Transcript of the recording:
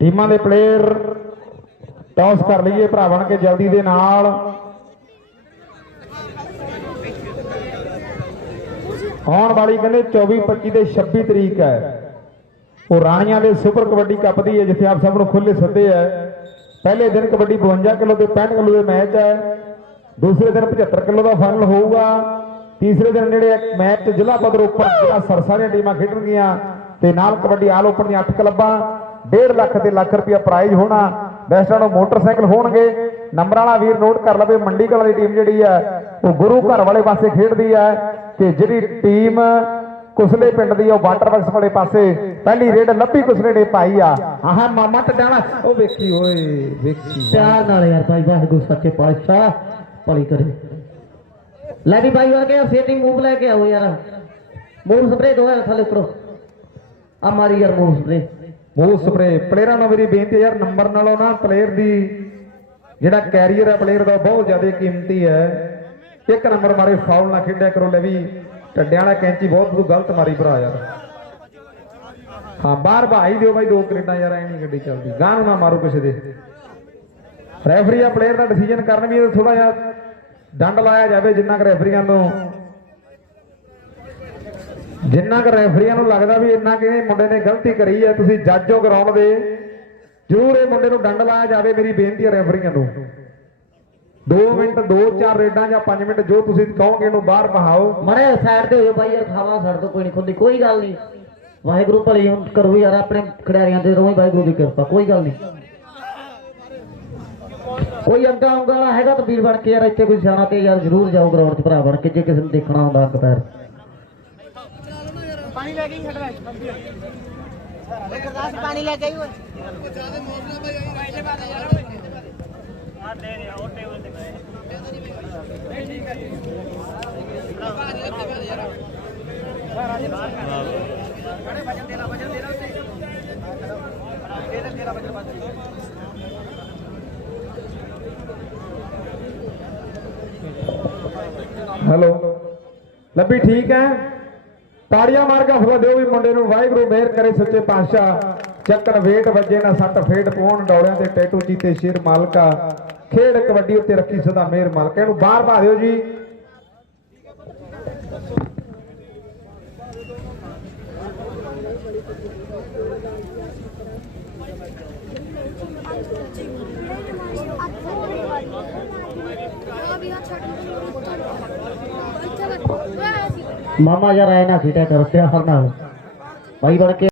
ਟੀਮਾਂ ਦੇ player toss ਕਰ ਲਈਏ, ਭਰਾ ਬਣ ਕੇ ਜਲਦੀ ਦੇ ਨਾਲ। ਆਉਣ ਵਾਲੀ ਕਹਿੰਦੇ 24 25 ਤੇ 26 ਤਰੀਕ ਹੈ। ਉਹ ਰਾਣੀਆਂ ਦੇ ਸੁਪਰ ਕਬੱਡੀ ਕੱਪ ਦੀ ਹੈ, ਜਿੱਥੇ ਆਪ ਸਭ ਨੂੰ ਖੁੱਲੇ ਸੱਦੇ ਹੈ। ਪਹਿਲੇ ਦਿਨ ਕਬੱਡੀ 52 ਕਿਲੋ ਤੇ 65 ਕਿਲੋ ਦੇ ਮੈਚ ਹੈ। ਦੂਸਰੇ ਦਿਨ 75 ਕਿਲੋ ਦਾ ਫਾਈਨਲ ਹੋਊਗਾ। ਤੀਸਰੇ ਦਿਨ ਜਿਹੜੇ ਮੈਚ ਜ਼ਿਲ੍ਹਾ ਪੱਧਰ ਉੱਪਰ ਜਿਹੜਾ ਸਰਸਾ ਦੀਆਂ ਟੀਮਾਂ ਖੇਡਣਗੀਆਂ। ਤੇ ਨਾਲ ਕਬੱਡੀ ਆਲ ਓਪਨ ਦੀਆਂ 8 ਕਲੱਬਾਂ 1.5 ਲੱਖ ਤੇ ਲੱਖ ਰੁਪਇਆ ਪ੍ਰਾਈਜ਼ ਹੋਣਾ। ਬੈਸਟਾਂ ਨੂੰ ਮੋਟਰਸਾਈਕਲ ਹੋਣਗੇ। ਨੰਬਰਾਂ ਵਾਲਾ ਵੀਰ ਨੋਟ ਕਰ ਲਵੇ ਮੰਡੀ ਕਲਾਂ ਦੀ ਟੀਮ ਜਿਹੜੀ ਹੈ ਉਹ ਗੁਰੂ ਘਰ ਵਾਲੇ ਪਾਸੇ ਖੇਡਦੀ ਹੈ ਤੇ ਜਿਹੜੀ ਟੀਮ ਕੁਸਲੇ ਪਿੰਡ ਦੀ ਉਹ ਵਾਟਰ ਵਰਕਸ ਵਾਲੇ ਪਾਸੇ ਪਹਿਲੀ ਰੇਡ ਲੱਭੀ ਕੁਸਲੇ ਨੇ ਪਾਈ ਆ। ਆਹ ਮਾਮਾ ਟਡਾਣਾ ਉਹ ਵੇਖੀ ਓਏ ਵੇਖੀ। ਪਿਆਰ ਨਾਲ ਯਾਰ ਭਾਈ ਵਾਹਿਗੁਰੂ ਸੱਚੇ ਪਾਤਸ਼ਾਹ ਭਲੀ ਕਰੇ। ਲੈ ਵੀ ਭਾਈ ਵਰਗੇ ਸੇਟੀ ਮੂਵ ਲੈ ਕੇ ਆਓ ਯਾਰ। ਮੂਵ ਸਪਰੇ ਦੋ ਯਾਰ ਥੱਲੇ ਉਤਰੋ ਆ ਮਾਰੀ ਯਾਰ ਮੂਵ ਸਪਰੇ ਮੂਵ ਸਪਰੇ ਪਲੇਅਰਾਂ ਨੂੰ ਮੇਰੀ ਬੇਨਤੀ ਹੈ ਯਾਰ, ਨੰਬਰ ਨਾਲੋਂ ਨਾ ਪਲੇਅਰ ਦੀ ਜਿਹੜਾ ਕੈਰੀਅਰ ਹੈ ਪਲੇਅਰ ਦਾ ਬਹੁਤ ਜ਼ਿਆਦਾ ਕੀਮਤੀ ਹੈ। ਇੱਕ ਨੰਬਰ ਮਾਰੇ ਫਾਉਲ ਨਾ ਖੇਡਿਆ ਕਰੋ ਲੈ ਵੀ। ਟੱਡਿਆਂ ਵਾਲਾ ਕੈਂਚੀ ਬਹੁਤ ਤੂੰ ਗਲਤ ਮਾਰੀ ਭਰਾ ਯਾਰ। ਹਾਂ, ਬਾਹਰ ਭਾਈ ਦਿਓ ਬਾਈ, ਦੋ ਕ੍ਰਿਕਟਾਂ ਯਾਰ, ਐ ਨਹੀਂ ਗੱਡੀ ਚੱਲਦੀ। ਗਾਂ ਨੂੰ ਨਾ ਮਾਰੋ ਕਿਸੇ ਦੇ। ਰੈਫਰੀ ਆ ਪਲੇਅਰ ਦਾ ਡਿਸੀਜਨ ਕਰਨ ਵੀ ਥੋੜਾ ਜਿਹਾ ਡੰਡ ਲਾਇਆ ਜਾਵੇ, ਜਿੰਨਾ ਕਿ ਰੈਫਰੀਆਂ ਨੂੰ। ਜਿੰਨਾ ਕਿ ਰੈਫਰੀਆਂ ਨੂੰ ਲੱਗਦਾ ਵੀ ਇੰਨਾ ਕਿ ਮੁੰਡੇ ਨੇ ਗਲਤੀ ਕਰੀ ਹੈ, ਤੁਸੀਂ ਜੱਜ ਹੋ ਗਰਾਊਂਡ ਦੇ। ਜ਼ਰੂਰ ਇਹ ਮੁੰਡੇ ਨੂੰ ਡੰਡ ਲਾਇਆ ਜਾਵੇ, ਮੇਰੀ ਬੇਨਤੀ ਹੈ ਰੈਫਰੀਆਂ ਨੂੰ। 2 ਮਿੰਟ 2-4 ਰੇਡਾਂ ਜਾਂ 5 ਮਿੰਟ ਜੋ ਤੁਸੀਂ ਕਹੋਗੇ, ਇਹਨੂੰ ਬਾਹਰ ਬਹਾਓ ਮਰੇ ਸਾਈਡ ਤੇ ਹੋ ਜਾਓ ਭਾਈ ਯਾਰ, ਖਾਵਾ ਛੱਡ ਦੋ ਕੋਈ ਨਹੀਂ ਖੁੱਲੀ ਕੋਈ ਗੱਲ ਨਹੀਂ। ਵਾਹਿਗੁਰੂ ਭਲੀ ਹੁਣ, ਕਰੋ ਯਾਰ ਆਪਣੇ ਖਿਡਾਰੀਆਂ ਦੇ ਰੋਈ, ਵਾਹਿਗੁਰੂ ਦੀ ਕਿਰਪਾ, ਕੋਈ ਗੱਲ ਨਹੀਂ। ਕੋਈ ਅੱਗਾ ਉਂਗਾ ਵਾਲਾ ਹੈਗਾ ਤਾਂ ਵੀਰ ਬਣ ਕੇ ਯਾਰ, ਇੱਥੇ ਕੋਈ ਸਿਆਣਾ ਤੇ ਯਾਰ ਜ਼ਰੂਰ ਜਾਓ ਗਰਾਊਂਡ 'ਚ ਭਰਾ ਬਣ ਕੇ, ਜੇ ਕਿਸੇ ਨੂੰ ਦੇਖਣਾ ਹੁੰਦਾ ਅੱਗ ਪੈਰ। ਪਾਣੀ ਲੈ ਕੇ ਹੀ ਖੜਦਾ ਇੱਕ ਗਲਾਸ ਪਾਣੀ ਲੈ ਕੇ ਆਈ ਓਏ ਹੈਲੋ ਲੱਭੀ ਠੀਕ ਹੈ ਤਾੜੀਆਂ ਮਾਰ ਕੇ ਹੌਸਲਾ ਦਿਓ ਵੀ ਮੁੰਡੇ ਨੂੰ ਵਾਹਿਗੁਰੂ ਮਿਹਰ ਕਰੇ, ਸੱਚੇ ਪਾਤਸ਼ਾਹ, ਚੱਕਣ ਵੇਟ ਵੱਜੇ ਨਾ, ਸੱਟ ਫੇਟ ਪਾਉਣ, ਡੌਲਿਆਂ ਤੇ ਟੈਟੂ ਚੀਤੇ ਸ਼ੇਰ ਮਾਲਕਾ ਖੇਡ ਕਬੱਡੀ ਉੱਤੇ ਰੱਖੀ ਸਦਾ ਮਿਹਰ ਮਾਲਕਾ। ਇਹਨੂੰ ਬਾਹਰ ਪਾ ਦਿਓ ਜੀ ਮਾਮਾ ਮਾਮਾ ਯਾਰ ਐ ਨਾ ਖੀਟਾ ਕਰ ਪਿਆਰ ਨਾਲ ਭਾਈ ਬਣ ਕੇ